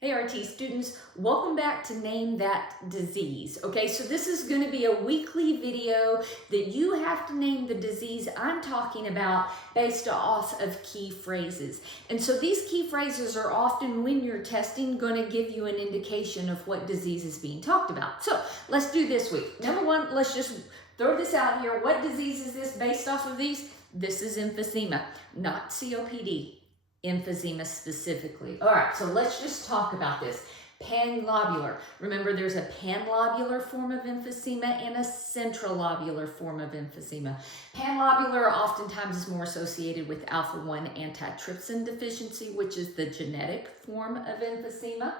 Hey RT students, welcome back to Name That Disease. Okay, so this is going to be a weekly video that you have to name the disease I'm talking about based off of key phrases. And so these key phrases are often, when you're testing, going to give you an indication of what disease is being talked about. So let's do this week. Number one, let's just throw this out here. What disease is this based off of these? This is emphysema, not COPD. Emphysema specifically. All right, so let's just talk about this. Panlobular. Remember, there's a panlobular form of emphysema and a centrilobular form of emphysema. Panlobular oftentimes is more associated with alpha-1 antitrypsin deficiency, which is the genetic form of emphysema.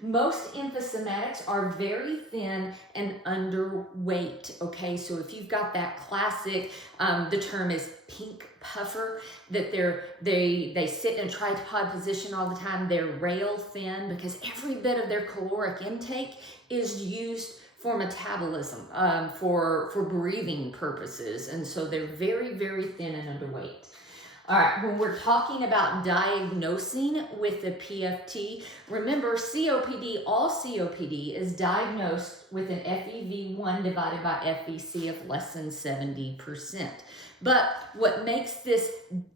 Most emphysematics are very thin and underweight, okay? So if you've got that classic, the term is pink puffer, that they sit in a tripod position all the time, they're rail thin because every bit of their caloric intake is used for metabolism, for breathing purposes, and so they're very, very thin and underweight. All right, when we're talking about diagnosing with the PFT, remember COPD, all COPD is diagnosed with an FEV1 divided by FVC of less than 70%. But what makes this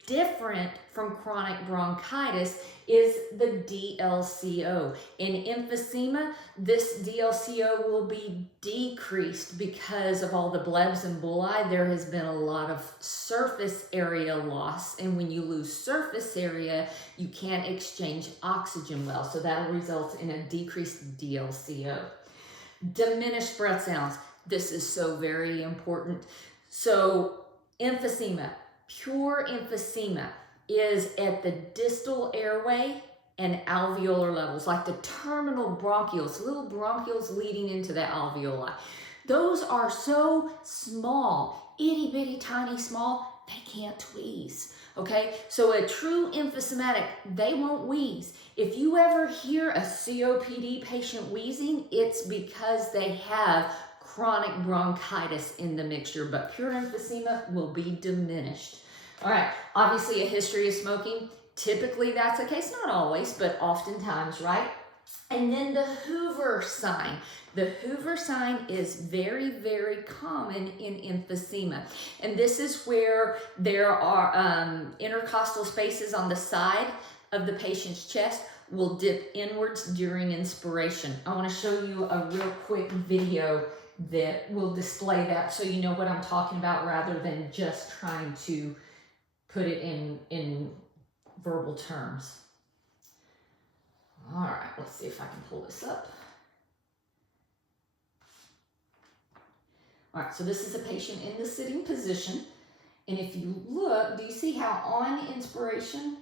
different from chronic bronchitis is the DLCO. In emphysema, this DLCO will be decreased because of all the blebs and bulli. There has been a lot of surface area loss, and when you lose surface area, you can't exchange oxygen well, so that'll result in a decreased DLCO. Diminished breath sounds. This is so very important. So emphysema, pure emphysema, is at the distal airway and alveolar levels, like the terminal bronchioles, little bronchioles leading into the alveoli. Those are so small, itty bitty tiny small, they can't wheeze. Okay, so a true emphysematic, they won't wheeze. If you ever hear a COPD patient wheezing, it's because they have chronic bronchitis in the mixture, but pure emphysema will be diminished. All right, obviously a history of smoking, typically that's the case, not always, but oftentimes, right? And then the Hoover sign. The Hoover sign is very, very common in emphysema. And this is where there are intercostal spaces on the side of the patient's chest will dip inwards during inspiration. I want to show you a real quick video that will display that so you know what I'm talking about rather than just trying to put it in verbal terms. All right, let's see if I can pull this up. All right, so this is a patient in the sitting position. And if you look, do you see how on inspiration,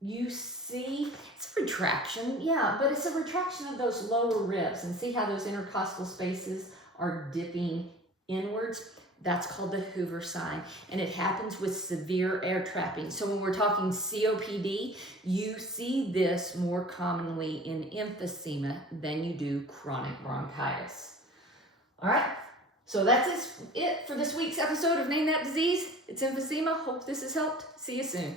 you see, it's a retraction, yeah, but it's a retraction of those lower ribs. And see how those intercostal spaces are dipping inwards? That's called the Hoover sign, and it happens with severe air trapping. So when we're talking COPD, you see this more commonly in emphysema than you do chronic bronchitis. All right, so that's it for this week's episode of Name That Disease. It's emphysema. Hope this has helped. See you soon.